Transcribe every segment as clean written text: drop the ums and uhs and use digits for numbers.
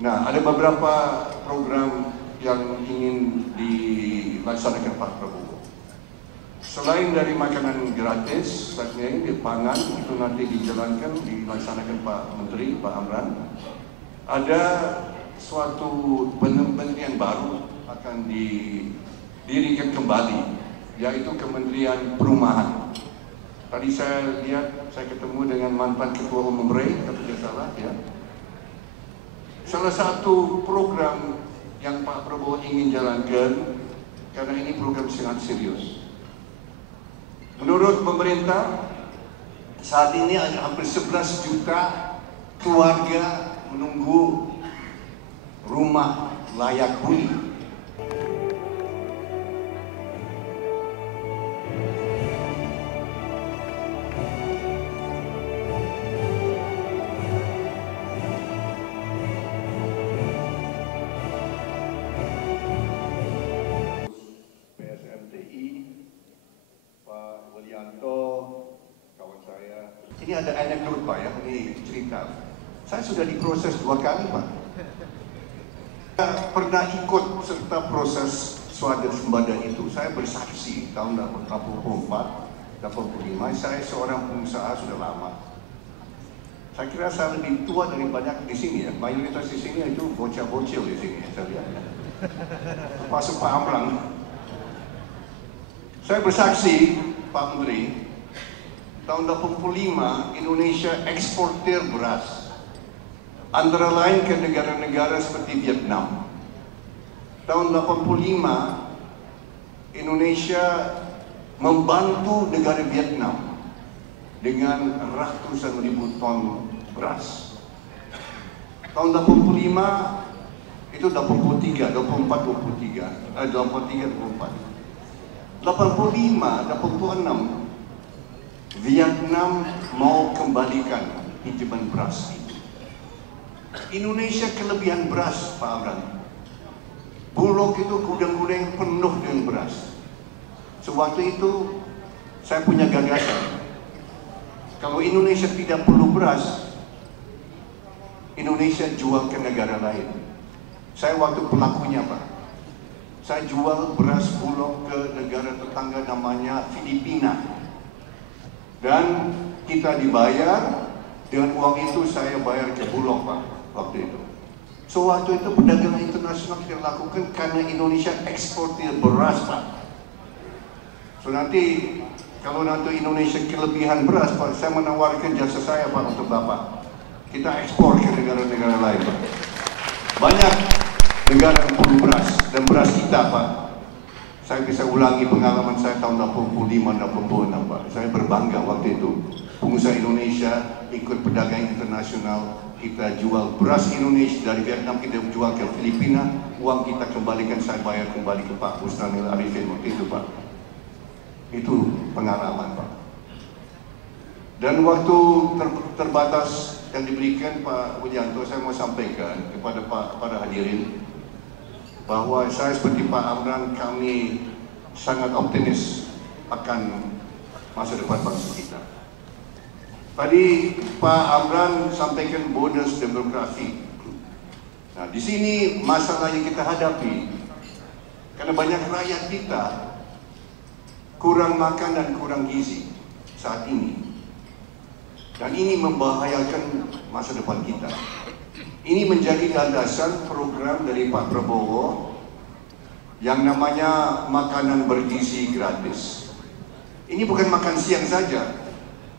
Nah, ada beberapa program yang ingin dilaksanakan Pak Prabowo. Selain dari makanan gratis, saatnya di pangan itu nanti dilaksanakan Pak Menteri, Pak Amran. Ada suatu kementerian baru akan didirikan kembali, yaitu Kementerian Perumahan. Tadi saya lihat, saya ketemu dengan mantan Ketua Umum REI, kalau tidak salah, ya. Salah satu program yang Pak Prabowo ingin jalankan, karena ini program sangat serius. Menurut pemerintah, saat ini ada hampir 11 juta keluarga menunggu rumah layak huni. Kawan saya. Ini ada anekdot Pak ya, ini cerita. Saya sudah diproses 2 kali Pak. Saya pernah ikut serta proses swadaya itu. Saya bersaksi tahun 84, 85. Saya seorang pengusaha sudah lama. Saya kira saya lebih tua dari banyak di sini ya. Mayoritas di sini itu bocah-bocil di sini saya lihat. Termasuk Pak Amran. Saya bersaksi Pak Menteri, tahun 85 Indonesia eksportir beras, antara lain ke negara-negara seperti Vietnam. Tahun 85 Indonesia membantu negara Vietnam dengan ratusan ribu ton beras. Tahun 85 itu 83, 24, 84. 85, 86 Vietnam mau kembalikan pinjaman beras itu. Indonesia kelebihan beras, Pak Amran. Bulog itu gudang-gudang penuh dengan beras. Sewaktu itu saya punya gagasan. Kalau Indonesia tidak perlu beras, Indonesia jual ke negara lain. Saya waktu pelakunya Pak. Saya jual beras Bulog ke negara tetangga namanya Filipina. Dan kita dibayar, dengan uang itu saya bayar ke Bulog Pak, waktu itu. So waktu itu perdagangan internasional kita lakukan karena Indonesia eksportir beras Pak. So nanti, kalau nanti Indonesia kelebihan beras Pak, saya menawarkan jasa saya Pak untuk Bapak. Kita ekspor ke negara-negara lain Pak. Banyak negara yang perlu beras, dan beras kita Pak. Saya bisa ulangi pengalaman saya tahun 85-86 Pak. Saya berbangga waktu itu. Pengusaha Indonesia ikut perdagangan internasional. Kita jual beras Indonesia dari Vietnam, kita jual ke Filipina. Uang kita kembalikan, saya bayar kembali ke Pak Bustamil Arifin waktu itu Pak. Itu pengalaman Pak. Dan waktu terbatas yang diberikan Pak Widianto, saya mau sampaikan kepada para hadirin bahwa saya seperti Pak Amran, kami sangat optimis akan masa depan bangsa kita. Tadi Pak Amran sampaikan bonus demografi. Nah, di sini masalah yang kita hadapi, karena banyak rakyat kita kurang makan dan kurang gizi saat ini. Dan ini membahayakan masa depan kita. Ini menjadi landasan program dari Pak Prabowo yang namanya makanan bergizi gratis. Ini bukan makan siang saja.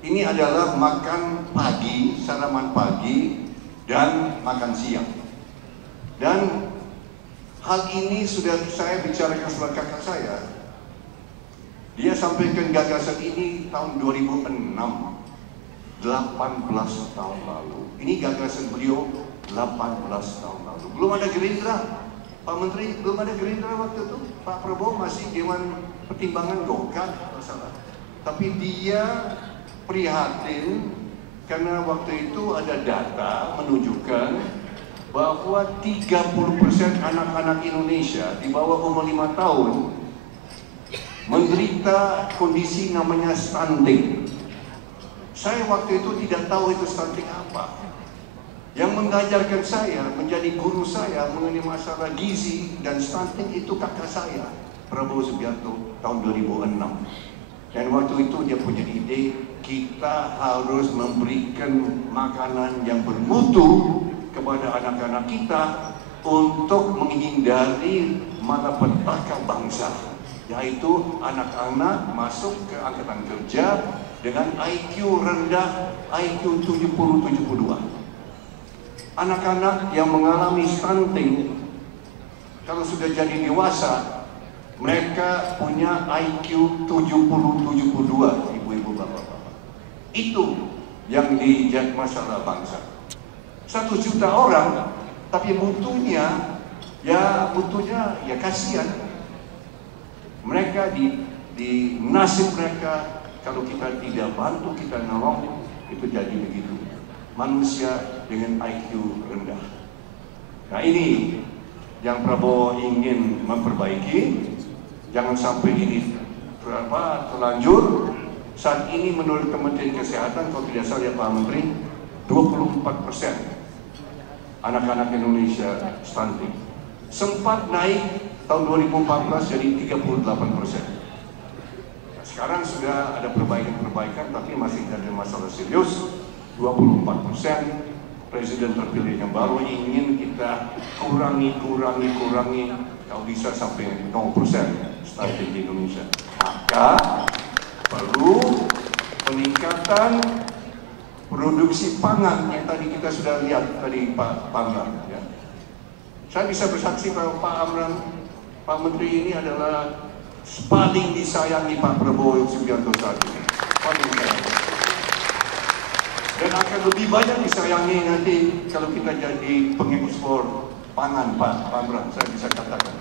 Ini adalah makan pagi, sarapan pagi, dan makan siang. Dan hal ini sudah saya bicarakan sama kakak saya. Dia sampaikan gagasan ini tahun 2006, 18 tahun lalu. Ini gagasan beliau 18 tahun lalu. Belum ada Gerindra, Pak Menteri, belum ada Gerindra waktu itu. Pak Prabowo masih Dewan Pertimbangan Golkar, masalah. Tapi dia prihatin karena waktu itu ada data menunjukkan bahwa 30% anak-anak Indonesia di bawah umur 5 tahun menderita kondisi namanya stunting. Saya waktu itu tidak tahu itu stunting apa. Yang mengajarkan saya, menjadi guru saya mengenai masalah gizi dan stunting itu kakak saya, Prabowo Subianto, tahun 2006. Dan waktu itu dia punya ide, kita harus memberikan makanan yang bermutu kepada anak-anak kita untuk menghindari malapetaka bangsa, yaitu anak-anak masuk ke angkatan kerja dengan IQ rendah, IQ 70-72. Anak-anak yang mengalami stunting, kalau sudah jadi dewasa, mereka punya IQ 70-72, ibu-ibu, bapak-bapak. Itu yang dijadikan masalah bangsa. 1 juta orang, tapi mutunya ya kasihan. Mereka di nasib mereka, kalau kita tidak bantu, kita nolong, itu jadi begitu. Manusia dengan IQ rendah. Nah, ini yang Prabowo ingin memperbaiki. Jangan sampai ini terlanjur. Saat ini menurut Kementerian Kesehatan, kalau tidak salah ya Pak Menteri, 24% anak-anak Indonesia stunting. Sempat naik tahun 2014 jadi 38%. Sekarang sudah ada perbaikan, tapi masih ada masalah serius. 24%. Presiden terpilih yang baru ingin kita kurangi, kalau bisa sampai 0% stunting di Indonesia. Maka perlu peningkatan produksi pangan yang tadi kita sudah lihat tadi Pak Amran. Ya. Saya bisa bersaksi bahwa Pak Amran, Pak Menteri ini adalah paling disayangi Pak Prabowo Subianto saat ini. Paling disayangi. Dan akan lebih banyak disayangi nanti kalau kita jadi pengekspor pangan, Pak Amran, saya bisa katakan.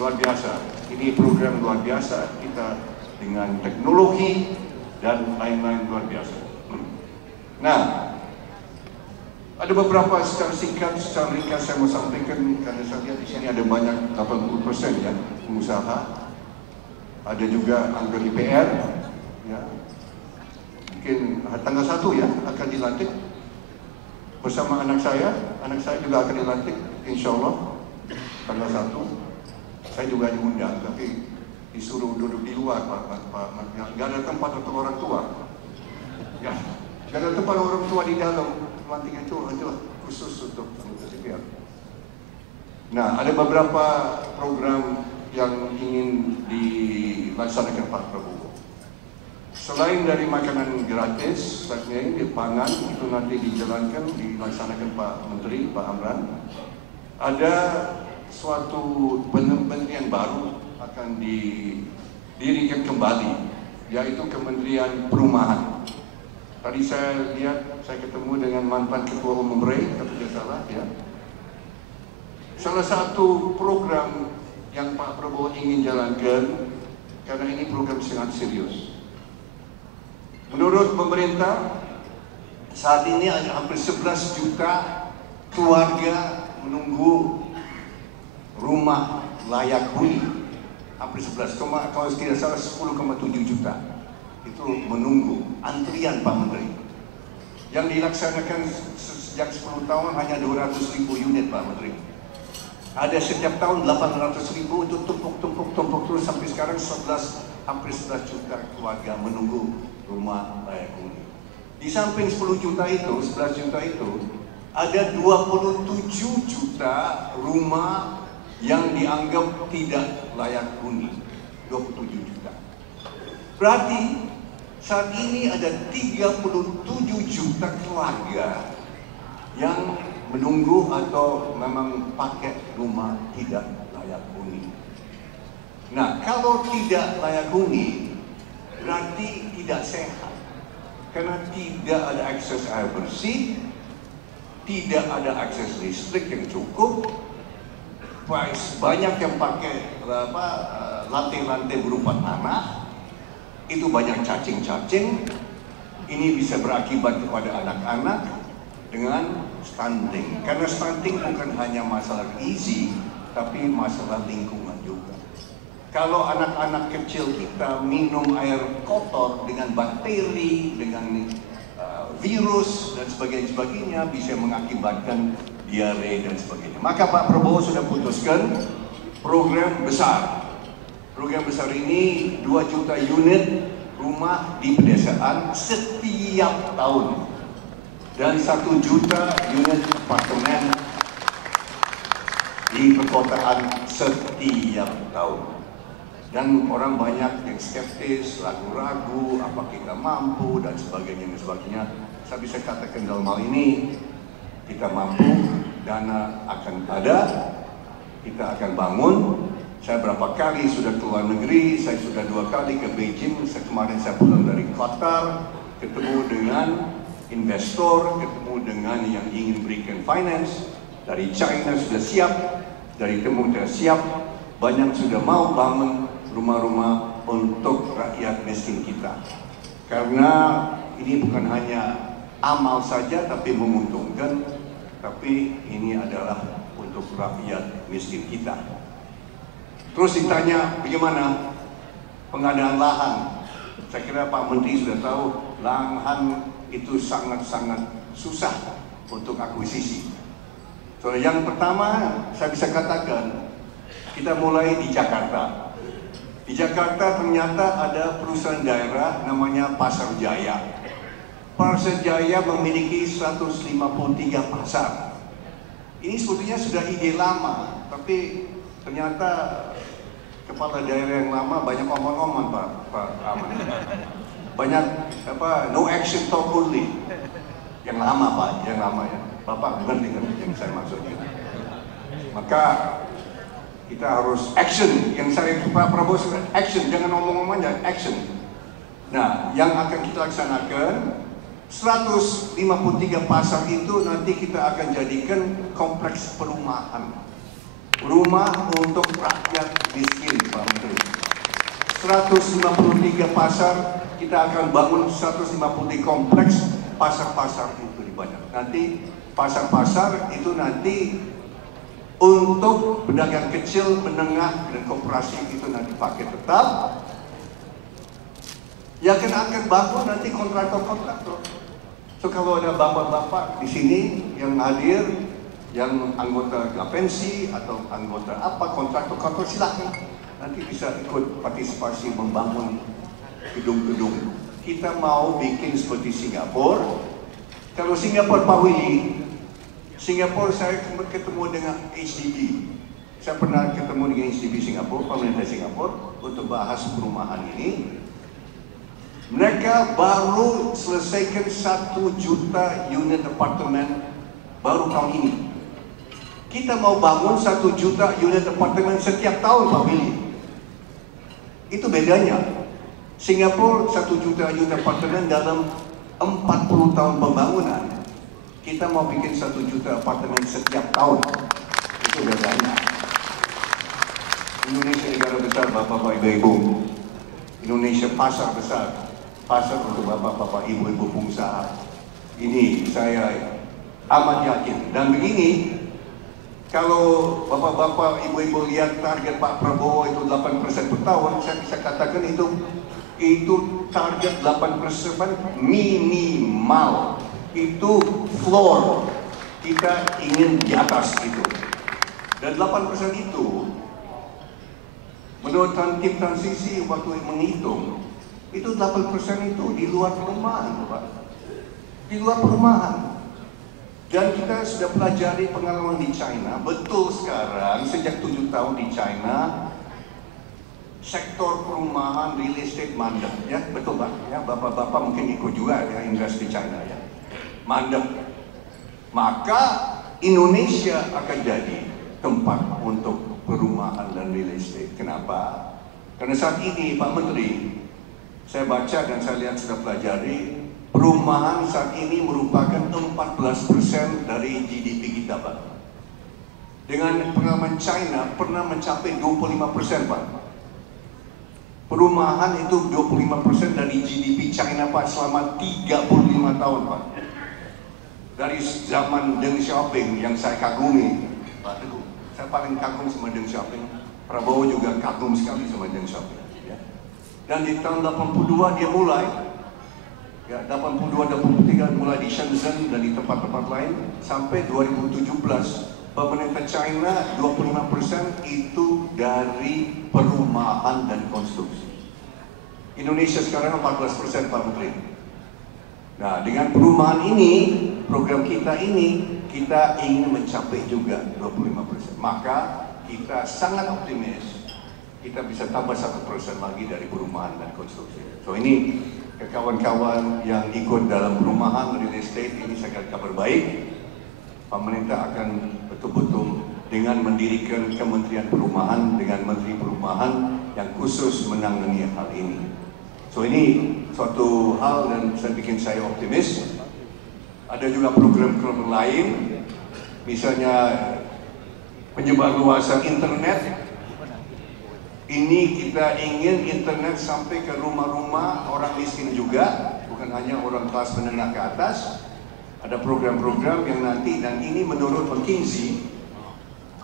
Luar biasa, ini program luar biasa, kita dengan teknologi dan lain-lain luar biasa. Nah, ada beberapa secara singkat, secara ringkas saya mau sampaikan, karena saya lihat di sini ada banyak 80% ya, pengusaha, ada juga anggota DPR, ya. Mungkin tanggal 1 ya akan dilantik bersama anak saya juga akan dilantik insya Allah tanggal 1. Saya juga diundang tapi disuruh duduk di luar Pak. Gak ada tempat untuk orang tua, gak ada tempat orang tua di dalam lantik itu khusus untuk DPR. Nah, ada beberapa program yang ingin dilaksanakan Pak Prabowo. Selain dari makanan gratis, di pangan itu nanti dilaksanakan Pak Menteri, Pak Amran. Ada suatu kementerian baru akan didirikan kembali, yaitu Kementerian Perumahan. Tadi saya lihat, saya ketemu dengan mantan Ketua Umum REI, kalau tidak salah, ya. Salah satu program yang Pak Prabowo ingin jalankan, karena ini program sangat serius. Menurut pemerintah, saat ini ada hampir 11 juta keluarga menunggu rumah layak huni. Hampir 11, kalau tidak salah 10,7 juta. Itu menunggu, antrian Pak Menteri. Yang dilaksanakan sejak 10 tahun hanya 200.000 unit Pak Menteri. Ada setiap tahun 800.000, itu tumpuk terus sampai sekarang hampir 11 juta keluarga menunggu rumah layak huni. Di samping 10 juta itu, 11 juta itu, ada 27 juta rumah yang dianggap tidak layak huni. 27 juta. Berarti saat ini ada 37 juta keluarga yang menunggu atau memang pakai rumah tidak layak huni. Nah, kalau tidak layak huni berarti tidak sehat, karena tidak ada akses air bersih, tidak ada akses listrik yang cukup, banyak yang pakai lantai-lantai berupa tanah, itu banyak cacing-cacing. Ini bisa berakibat kepada anak-anak dengan stunting, karena stunting bukan hanya masalah gizi, tapi masalah lingkungan juga. Kalau anak-anak kecil kita minum air kotor dengan bakteri, dengan virus dan sebagainya bisa mengakibatkan diare dan sebagainya. Maka Pak Prabowo sudah putuskan program besar. Program besar ini 2 juta unit rumah di pedesaan setiap tahun dan 1 juta unit apartemen di perkotaan setiap tahun. Dan orang banyak yang skeptis, ragu-ragu, apa kita mampu dan sebagainya. Saya bisa katakan dalam hal ini kita mampu, dana akan ada, kita akan bangun. Saya berapa kali sudah ke luar negeri, saya sudah 2 kali ke Beijing. Kemarin saya pulang dari Qatar, ketemu dengan investor, ketemu dengan yang ingin berikan finance. Dari China sudah siap, dari Timur sudah siap, banyak sudah mau bangun rumah-rumah untuk rakyat miskin kita. Karena ini bukan hanya amal saja tapi menguntungkan, tapi ini adalah untuk rakyat miskin kita. Terus ditanya bagaimana pengadaan lahan. Saya kira Pak Menteri sudah tahu lahan itu sangat-sangat susah untuk akuisisi. So, yang pertama saya bisa katakan kita mulai di Jakarta. Di Jakarta ternyata ada perusahaan daerah namanya Pasar Jaya. Pasar Jaya memiliki 153 pasar. Ini sebetulnya sudah ide lama, tapi ternyata kepala daerah yang lama banyak omong-omong Pak Aman. Banyak no action talk only. Yang lama Pak, yang lama ya. Bapak ngerti kan yang saya maksudnya. Maka kita harus action. Yang saya Pak Prabowo sudah action, jangan ngomong-ngomong aja, action. Nah, yang akan kita laksanakan 153 pasar itu nanti kita akan jadikan kompleks perumahan. Rumah untuk rakyat miskin, Pak Menteri. 153 pasar, kita akan bangun 153 kompleks pasar-pasar itu di banyak. Nanti pasar-pasar itu nanti untuk pedagang kecil, menengah, dan koperasi itu nanti pakai tetap. Yang akan bangun nanti kontraktor-kontraktor. So kalau ada bapak-bapak di sini yang hadir, yang anggota Gapensi atau anggota apa kontraktor-kontraktor silahkan nanti bisa ikut partisipasi membangun gedung-gedung. Kita mau bikin seperti Singapura. Kalau Singapura Pak Willy, Singapura saya ketemu dengan HDB. Saya pernah ketemu dengan HDB Singapura, pemerintah Singapura untuk bahas perumahan ini. Mereka baru selesaikan 1 juta unit apartemen baru tahun ini. Kita mau bangun 1 juta unit apartemen setiap tahun Pak Willy. Itu bedanya. Singapura 1 juta unit apartemen dalam 40 tahun pembangunan. Kita mau bikin 1 juta apartemen setiap tahun. Itu bedanya. Indonesia negara besar, bapak-bapak, ibu-ibu. Indonesia pasar besar. Pasar untuk bapak-bapak, ibu-ibu pengusaha. Ini saya amat yakin. Dan begini, kalau bapak-bapak, ibu-ibu lihat target Pak Prabowo itu 8% per tahun, saya bisa katakan itu target 8% minimal. Itu floor, kita ingin di atas itu. Dan 8% itu menurut tim transisi waktu menghitung itu 8% itu di luar perumahan Pak. Di luar perumahan. Dan kita sudah pelajari pengalaman di China. Betul sekarang sejak 7 tahun di China sektor perumahan real estate mandek ya, betul Pak ya, bapak-bapak mungkin ikut juga ya invest di China ya. Mandek. Maka Indonesia akan jadi tempat untuk perumahan dan real estate. Kenapa? Karena saat ini Pak Menteri, saya baca dan saya lihat sudah pelajari, perumahan saat ini merupakan 14% dari GDP kita Pak. Dengan pengalaman China pernah mencapai 25% Pak. Perumahan itu 25% dari GDP China Pak selama 35 tahun Pak. Dari zaman Deng Xiaoping yang saya kagumi, Pak Teguh, saya paling kagum sama Deng Xiaoping. Prabowo juga kagum sekali sama Deng Xiaoping. Ya. Dan di tahun 82 dia mulai ya 82-83 mulai di Shenzhen dan di tempat-tempat lain, sampai 2017 pemerintah China 25% itu dari perumahan dan konstruksi. Indonesia sekarang 14%, Pak Menteri. Nah, dengan perumahan ini, program kita ini, kita ingin mencapai juga 25%. Maka kita sangat optimis kita bisa tambah 1% lagi dari perumahan dan konstruksi. So ini ke kawan-kawan yang ikut dalam perumahan real estate ini, saya kira kabar baik. Pemerintah akan betul-betul dengan mendirikan Kementerian Perumahan dengan Menteri Perumahan yang khusus menangani hal ini. So ini suatu hal dan saya bikin saya optimis. Ada juga program-program lain, misalnya penyebarluasan internet. Ini kita ingin internet sampai ke rumah-rumah orang miskin juga, bukan hanya orang kelas menengah ke atas. Ada program-program yang nanti, dan ini menurut McKinsey,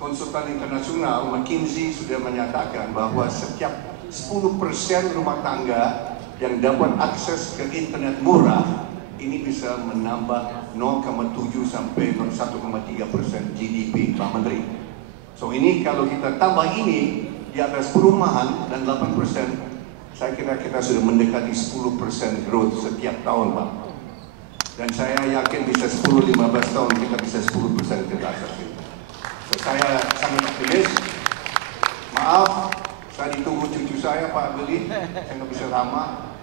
konsultan internasional, McKinsey sudah menyatakan bahwa setiap 10% rumah tangga yang dapat akses ke internet murah, ini bisa menambah 0,7 sampai 1,3% GDP, Pak Menteri. So ini kalau kita tambah ini di atas perumahan dan 8%, saya kira kita sudah mendekati 10% growth setiap tahun, Pak. Dan saya yakin bisa 10-15 tahun kita bisa 10% ke atas itu. So, saya sangat optimis. Maaf, saya ditunggu cucu saya, Pak Beli, saya nggak bisa lama.